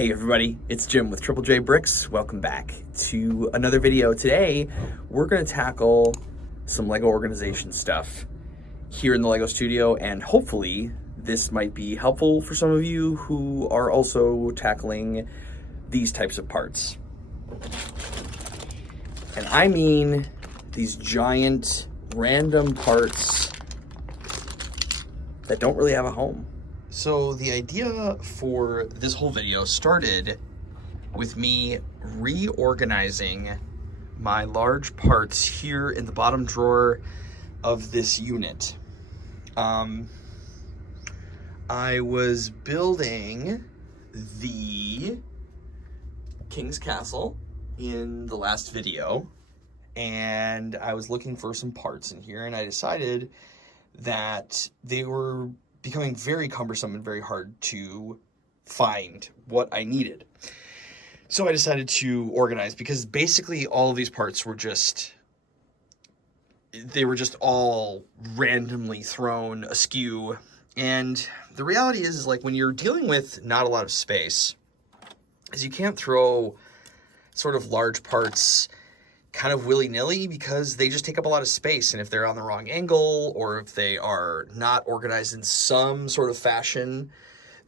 Hey everybody, it's Jim with Triple J Bricks. Welcome back to another video. Today, we're going to tackle some LEGO organization stuff here in the LEGO studio, and hopefully this might be helpful for some of you who are also tackling these types of parts. And I mean these giant random parts that don't really have a home. So the idea for this whole video started with me reorganizing my large parts here in the bottom drawer of this unit. I was building the King's Castle in the last video, and I was looking for some parts in here, and I decided that they were becoming very cumbersome and very hard to find what I needed. So I decided to organize, because basically all of these parts were just all randomly thrown askew. And the reality is like when you're dealing with not a lot of space, is you can't throw sort of large parts kind of willy-nilly, because they just take up a lot of space, and if they're on the wrong angle or if they are not organized in some sort of fashion,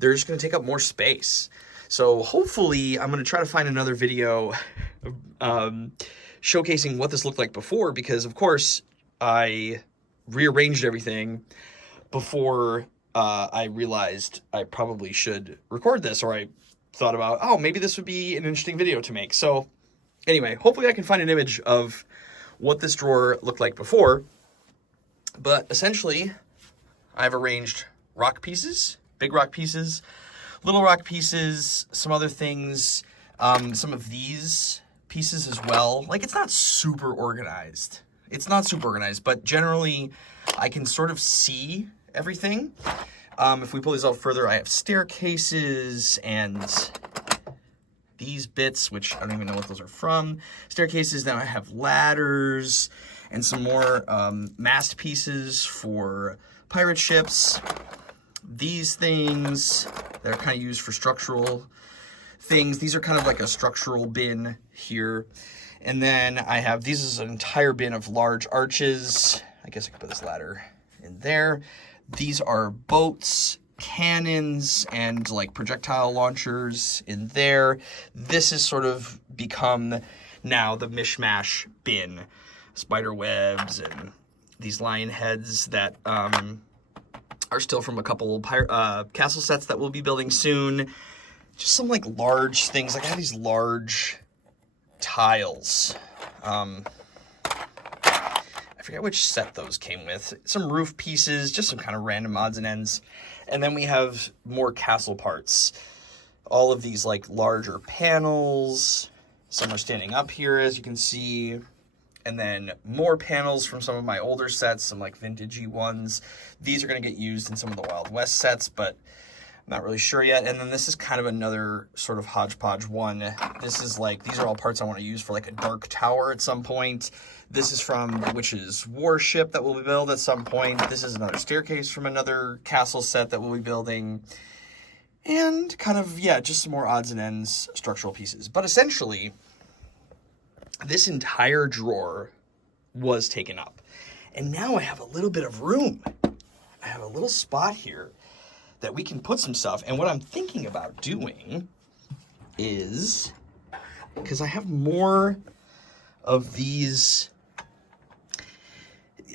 they're just going to take up more space. So hopefully I'm going to try to find another video showcasing what this looked like before, because of course I rearranged everything before I realized I probably should record this, or I thought about, oh, maybe this would be an interesting video to make. So anyway, hopefully I can find an image of what this drawer looked like before. But essentially, I've arranged rock pieces, big rock pieces, little rock pieces, some other things, some of these pieces as well. Like, it's not super organized. But generally, I can sort of see everything. If we pull these out further, I have staircases and these bits, which I don't even know what those are from. Staircases, then I have ladders and some more mast pieces for pirate ships. These things that are kind of used for structural things. These are kind of like a structural bin here. And then I have, these is an entire bin of large arches. I guess I could put this ladder in there. These are boats, cannons, and like projectile launchers in there. This has sort of become now the mishmash bin. Spider webs and these lion heads that are still from a couple castle sets that we'll be building soon. Just some like large things. Like I have these large tiles. I forget which set those came with. Some roof pieces, just some kind of random odds and ends. And then we have more castle parts. All of these like larger panels. Some are standing up here, as you can see. And then more panels from some of my older sets, some like vintagey ones. These are going to get used in some of the Wild West sets, but I'm not really sure yet. And then this is kind of another sort of hodgepodge one. This is like, these are all parts I want to use for like a dark tower at some point. This is from the Witch's Warship that we'll be building at some point. This is another staircase from another castle set that we'll be building. And kind of, yeah, just some more odds and ends structural pieces. But essentially, this entire drawer was taken up. And now I have a little bit of room. I have a little spot here that we can put some stuff. And what I'm thinking about doing is, because I have more of these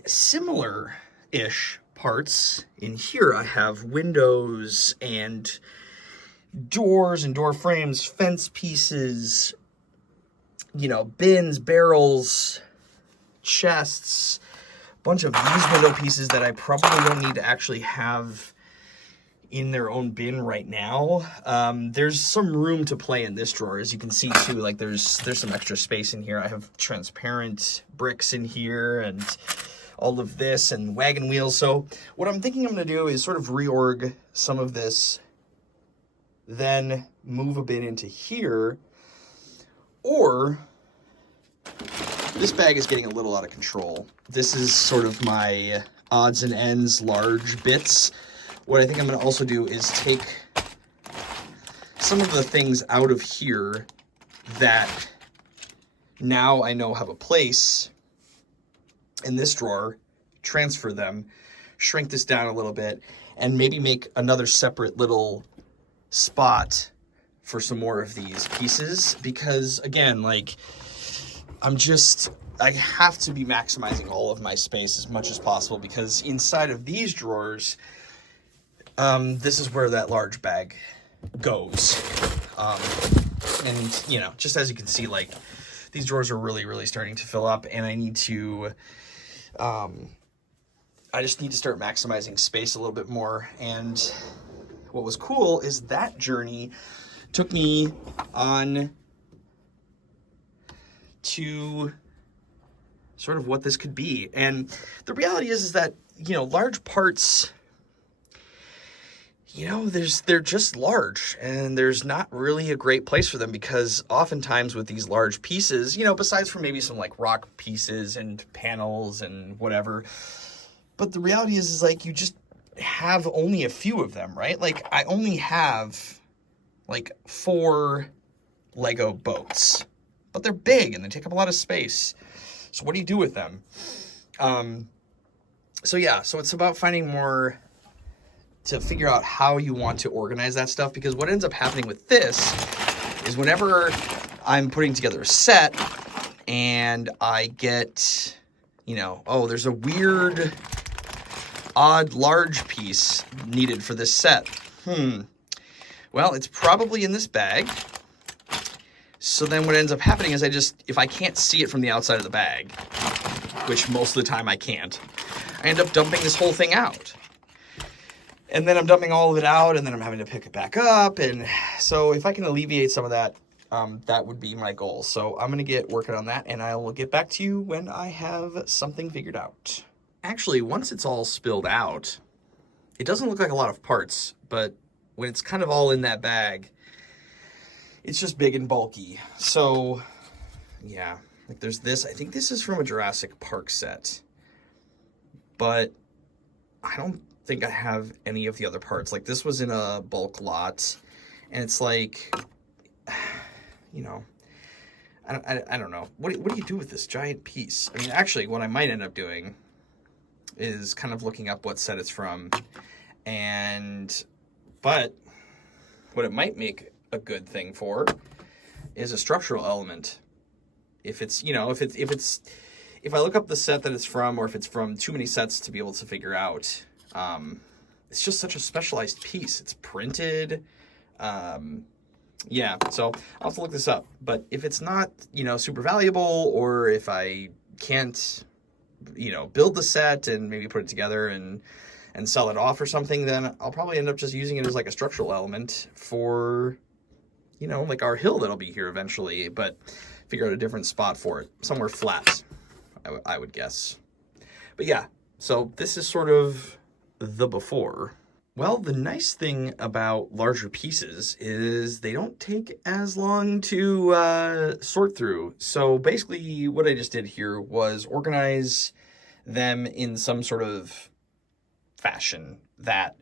similar-ish parts in here. I have windows and doors and door frames, fence pieces, you know, bins, barrels, chests, a bunch of these window pieces that I probably don't need to actually have in their own bin right now. There's some room to play in this drawer, as you can see too. Like there's some extra space in here. I have transparent bricks in here and all of this and wagon wheels. So what I'm thinking I'm going to do is sort of reorg some of this, then move a bit into here. Or this bag is getting a little out of control. This is sort of my odds and ends large bits. What I think I'm going to also do is take some of the things out of here that now I know have a place in this drawer, transfer them, shrink this down a little bit, and maybe make another separate little spot for some more of these pieces. Because again, like, I have to be maximizing all of my space as much as possible, because inside of these drawers, this is where that large bag goes. And, you know, just as you can see, like, these drawers are really, really starting to fill up, and I need to, I just need to start maximizing space a little bit more. And what was cool is that journey took me on to sort of what this could be. And the reality is that, you know, large parts, you know, they're just large, and there's not really a great place for them, because oftentimes with these large pieces, you know, besides from maybe some like rock pieces and panels and whatever, but the reality is like you just have only a few of them, right? Like I only have like 4 Lego boats, but they're big and they take up a lot of space. So what do you do with them? So yeah, so it's about finding more to figure out how you want to organize that stuff, because what ends up happening with this is whenever I'm putting together a set and I get, you know, oh, there's a weird, odd, large piece needed for this set. Well, it's probably in this bag. So then what ends up happening is if I can't see it from the outside of the bag, which most of the time I can't, I end up dumping this whole thing out. And then I'm dumping all of it out, and then I'm having to pick it back up. And so if I can alleviate some of that, that would be my goal. So I'm going to get working on that, and I will get back to you when I have something figured out. Actually, once it's all spilled out, it doesn't look like a lot of parts, but when it's kind of all in that bag, it's just big and bulky. So yeah, like there's this. I think this is from a Jurassic Park set, but I don't think I have any of the other parts. Like this was in a bulk lot, and it's like, you know, I don't know. What do you do with this giant piece? I mean, actually, what I might end up doing is kind of looking up what set it's from, but what it might make a good thing for is a structural element. If it's, you know, if I look up the set that it's from, or if it's from too many sets to be able to figure out, it's just such a specialized piece. It's printed. Yeah, so I'll have to look this up. But if it's not, you know, super valuable, or if I can't, you know, build the set and maybe put it together and sell it off or something, then I'll probably end up just using it as like a structural element for, you know, like our hill that'll be here eventually, but figure out a different spot for it, somewhere flat, I would guess. But yeah, so this is sort of the before. Well, the nice thing about larger pieces is they don't take as long to sort through. So basically what I just did here was organize them in some sort of fashion that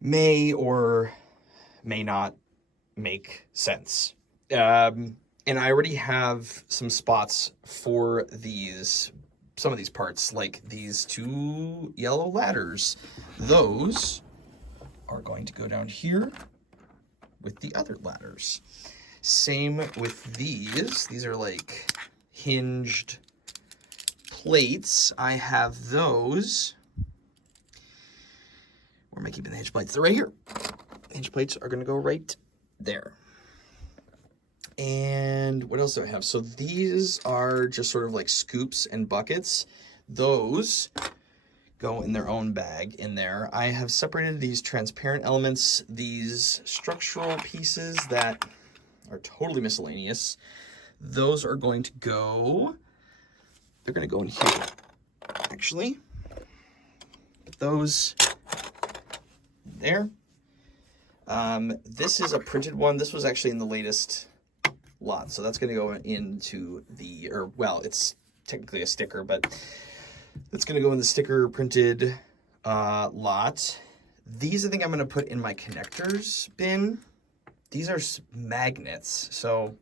may or may not make sense. And I already have some spots for some of these parts, like these 2 yellow ladders. Those are going to go down here with the other ladders. Same with these. These are like hinged plates. I have those. Where am I keeping the hinge plates? They're right here. Hinge plates are going to go right there. And what else do I have? So these are just sort of like scoops and buckets. Those go in their own bag in there. I have separated these transparent elements, these structural pieces that are totally miscellaneous. Those are going to go, they're going to go in here, actually. Put those there. This is a printed one. This was actually in the latest lot, so that's going to go into it's technically a sticker, but it's going to go in the sticker printed lot. These I think I'm going to put in my connectors bin, these are magnets, so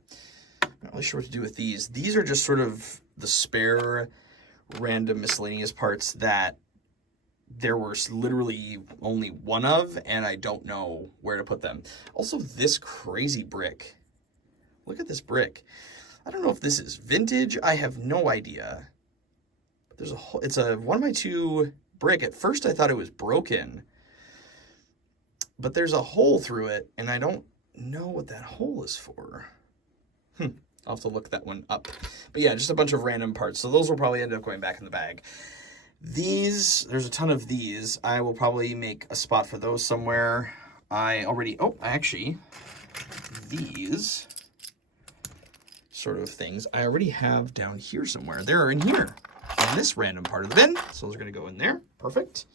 I'm not really sure what to do with these. These are just sort of the spare random miscellaneous parts that there was literally only one of, and I don't know where to put them. Also, this crazy brick. Look at this brick. I don't know if this is vintage. I have no idea. But there's a whole, it's a 1x2 brick. At first, I thought it was broken, but there's a hole through it, and I don't know what that hole is for. I'll have to look that one up. But yeah, just a bunch of random parts. So those will probably end up going back in the bag. These, there's a ton of these. I will probably make a spot for those somewhere. Actually, these sort of things I already have down here somewhere. They're in here, in this random part of the bin. So those are going to go in there. Perfect.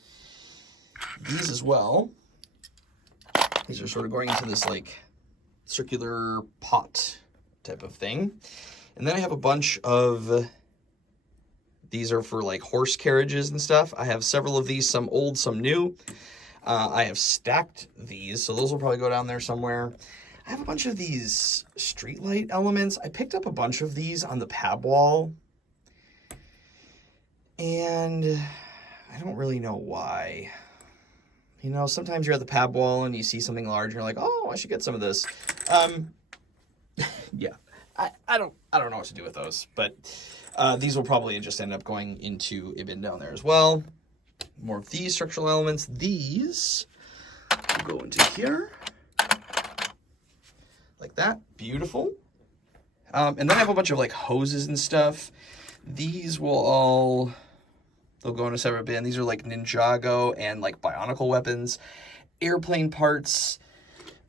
These as well. These are sort of going into this like circular pot type of thing. And then I have a bunch of, these are for like horse carriages and stuff. I have several of these, some old, some new. I have stacked these, so those will probably go down there somewhere. I have a bunch of these streetlight elements. I picked up a bunch of these on the pab wall, and I don't really know why. You know, sometimes you're at the pab wall and you see something large and you're like, oh, I should get some of this. Yeah, I don't know what to do with those, but these will probably just end up going into a bin down there as well. More of these structural elements. These will go into here. Like that. Beautiful. And then I have a bunch of like hoses and stuff. These will all, they'll go in a separate bin. These are like Ninjago and like Bionicle weapons. Airplane parts.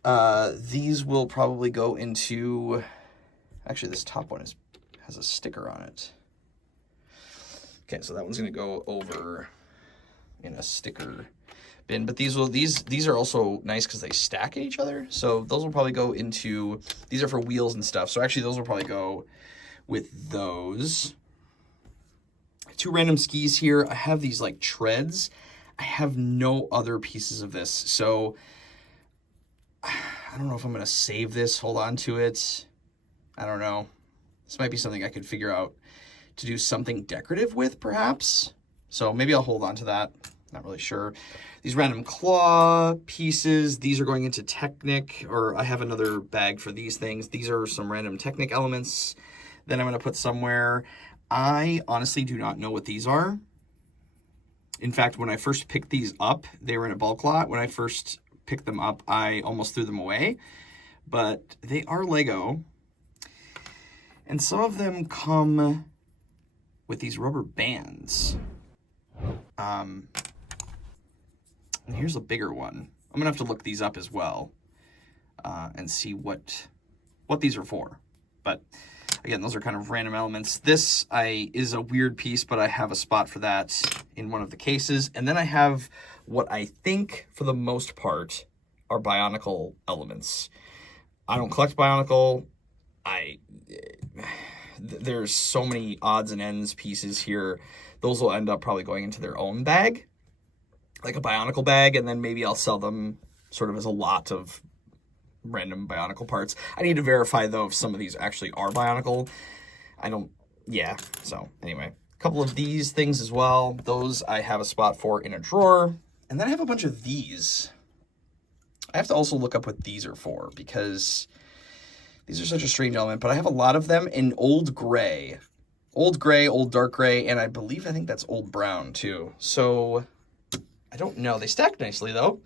These will probably go into, actually this top one has a sticker on it. Okay, so that one's going to go over in a sticker bin, but these are also nice because they stack at each other. So those will probably go into, these are for wheels and stuff. So actually those will probably go with those. 2 random skis here. I have these like treads. I have no other pieces of this. So I don't know if I'm going to save this, hold on to it. I don't know. This might be something I could figure out to do something decorative with, perhaps. So maybe I'll hold on to that. Not really sure. These random claw pieces, these are going into Technic, or I have another bag for these things. These are some random Technic elements that I'm going to put somewhere. I honestly do not know what these are. In fact, when I first picked these up, they were in a bulk lot. When I first picked them up, I almost threw them away. But they are Lego. And some of them come with these rubber bands. And here's a bigger one. I'm gonna have to look these up as well and see what these are for. But again, those are kind of random elements. This is a weird piece, but I have a spot for that in one of the cases. And then I have what I think, for the most part, are Bionicle elements. I don't collect Bionicle. There's so many odds and ends pieces here. Those will end up probably going into their own bag, like a Bionicle bag, and then maybe I'll sell them sort of as a lot of random Bionicle parts. I need to verify, though, if some of these actually are Bionicle. So anyway, a couple of these things as well. Those I have a spot for in a drawer. And then I have a bunch of these. I have to also look up what these are for, because these are such a strange element, but I have a lot of them in old gray. Old gray, old dark gray, and I think that's old brown too. So I don't know. They stack nicely though.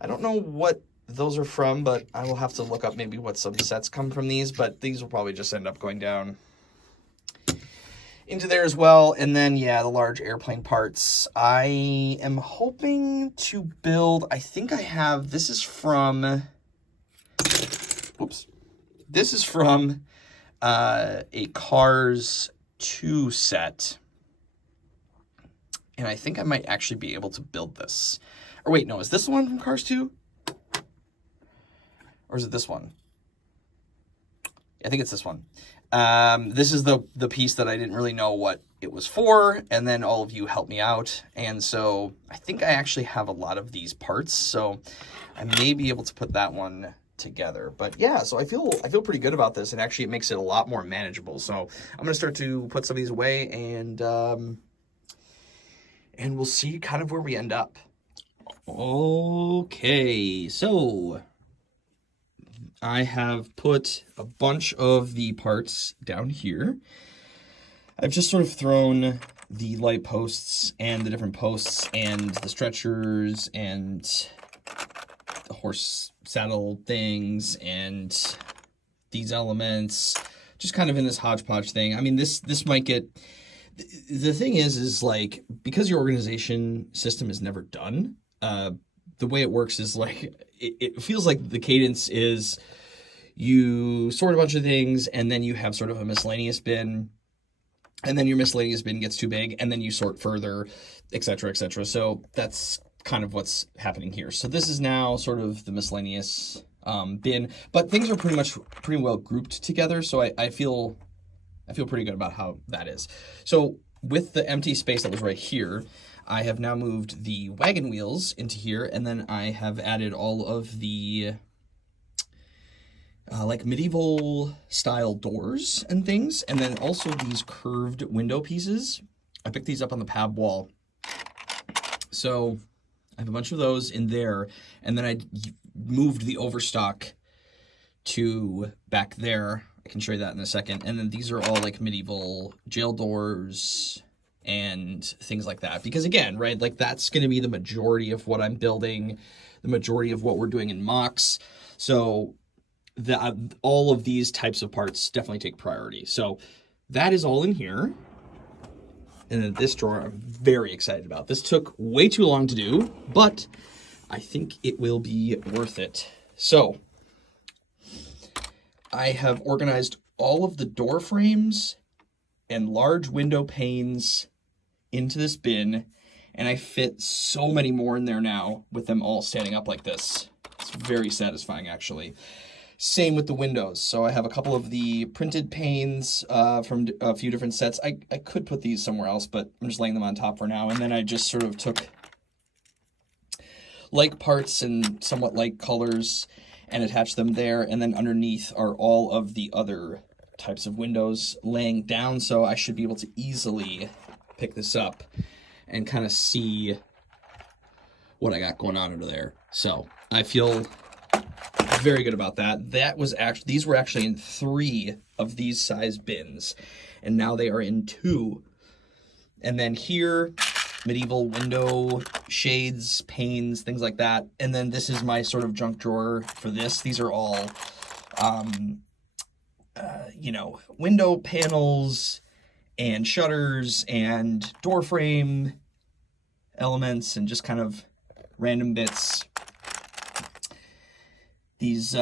I don't know what those are from, but I will have to look up maybe what some sets come from these, but these will probably just end up going down into there as well. And then, yeah, the large airplane parts. I am hoping to build, I think I have, this is from a Cars 2 set. And I think I might actually be able to build this. Or wait, no, is this the one from Cars 2? Or is it this one? I think it's this one. This is the piece that I didn't really know what it was for, and then all of you helped me out. And so I think I actually have a lot of these parts, so I may be able to put that one together. But yeah, so I feel pretty good about this, and actually it makes it a lot more manageable. So I'm gonna start to put some of these away, and we'll see kind of where we end up. Okay, so I have put a bunch of the parts down here. I've just sort of thrown the light posts and the different posts and the stretchers and the horse saddle things and these elements, just kind of in this hodgepodge thing. I mean, this might get... The thing is like, because your organization system is never done, the way it works is like, it feels like the cadence is you sort a bunch of things, and then you have sort of a miscellaneous bin, and then your miscellaneous bin gets too big, and then you sort further, etc., etc. So that's kind of what's happening here. So this is now sort of the miscellaneous bin, but things are pretty well grouped together. So I feel pretty good about how that is. So with the empty space that was right here, I have now moved the wagon wheels into here, and then I have added all of the like medieval style doors and things, and then also these curved window pieces. I picked these up on the pab wall. So I have a bunch of those in there, and then I moved the overstock to back there. I can show you that in a second. And then these are all like medieval jail doors and things like that. Because again, right, like that's going to be the majority of what I'm building, the majority of what we're doing in mocks. So all of these types of parts definitely take priority. So that is all in here. And then this drawer I'm very excited about. This took way too long to do, but I think it will be worth it. So I have organized all of the door frames and large window panes into this bin, and I fit so many more in there now with them all standing up like this. It's very satisfying, actually. Same with the windows. So I have a couple of the printed panes from a few different sets. I could put these somewhere else, but I'm just laying them on top for now. And then I just sort of took like parts and somewhat like colors and attached them there. And then underneath are all of the other types of windows laying down. So I should be able to easily pick this up and kind of see what I got going on under there. So I feel very good about that. These were actually in 3 of these size bins, and now they are in 2. And then here, medieval window shades, panes, things like that. And then this is my sort of junk drawer for this. These are all, window panels and shutters and door frame elements and just kind of random bits. These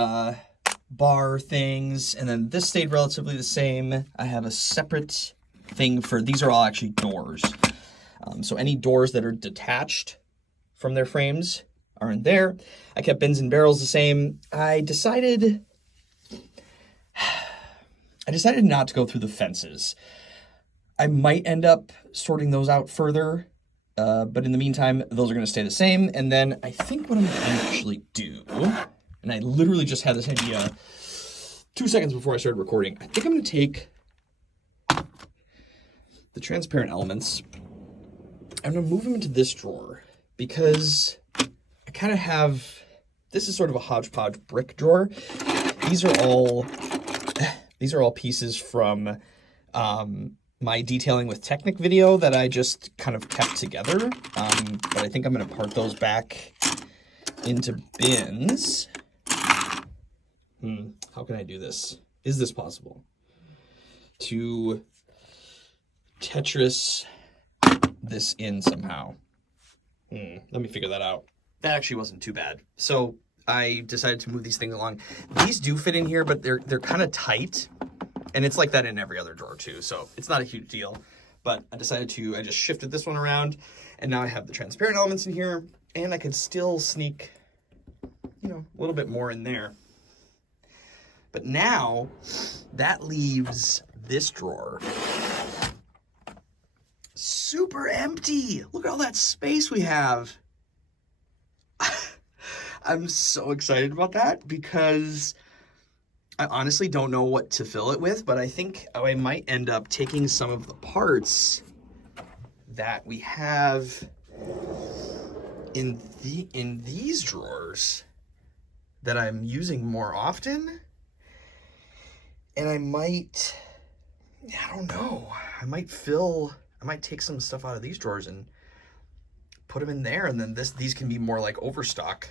bar things, and then this stayed relatively the same. I have a separate thing for, these are all actually doors. So any doors that are detached from their frames are in there. I kept bins and barrels the same. I decided not to go through the fences. I might end up sorting those out further, but in the meantime, those are going to stay the same. And then I think what I'm going to actually do, and I literally just had this idea 2 seconds before I started recording. I think I'm going to take the transparent elements. I'm going to move them into this drawer because I kind of have, this is sort of a hodgepodge brick drawer. These are all pieces from my detailing with Technic video that I just kind of kept together. But I think I'm going to part those back into bins. How can I do this? Is this possible? To Tetris this in somehow. Let me figure that out. That actually wasn't too bad. So I decided to move these things along. These do fit in here, but they're kind of tight. And it's like that in every other drawer too. So it's not a huge deal. But I just shifted this one around. And now I have the transparent elements in here. And I could still sneak, a little bit more in there. But now that leaves this drawer super empty. Look at all that space we have. I'm so excited about that because I honestly don't know what to fill it with, but I think I might end up taking some of the parts that we have in these drawers that I'm using more often, and I might take some stuff out of these drawers and put them in there, and then these can be more like overstock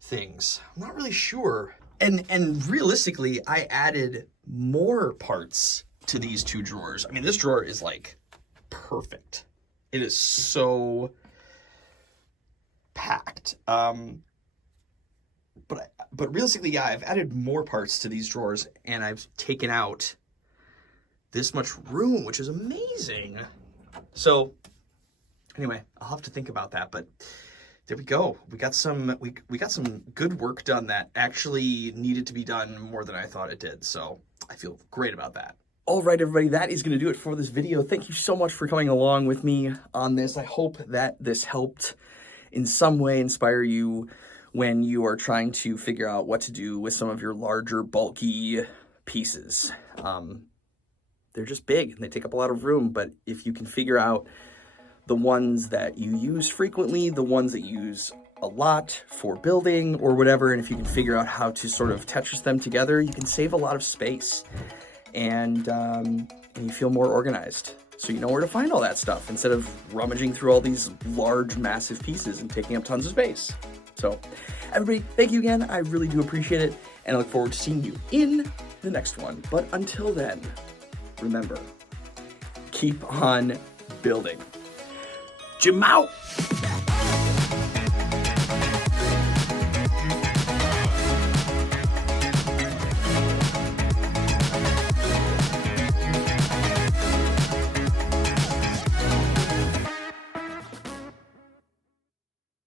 things. I'm not really sure. And realistically, I added more parts to these two drawers. I mean, this drawer is like perfect. It is so packed. But realistically, yeah, I've added more parts to these drawers, and I've taken out this much room, which is amazing. So anyway, I'll have to think about that, but there we go. We got some good work done that actually needed to be done more than I thought it did. So I feel great about that. All right, everybody, that is going to do it for this video. Thank you so much for coming along with me on this. I hope that this helped in some way inspire you when you are trying to figure out what to do with some of your larger, bulky pieces. They're just big and they take up a lot of room, but if you can figure out the ones that you use frequently, the ones that you use a lot for building or whatever, and if you can figure out how to sort of Tetris them together, you can save a lot of space and you feel more organized. So you know where to find all that stuff instead of rummaging through all these large, massive pieces and taking up tons of space. So everybody, thank you again. I really do appreciate it, and I look forward to seeing you in the next one. But until then, remember, keep on building. Jim out!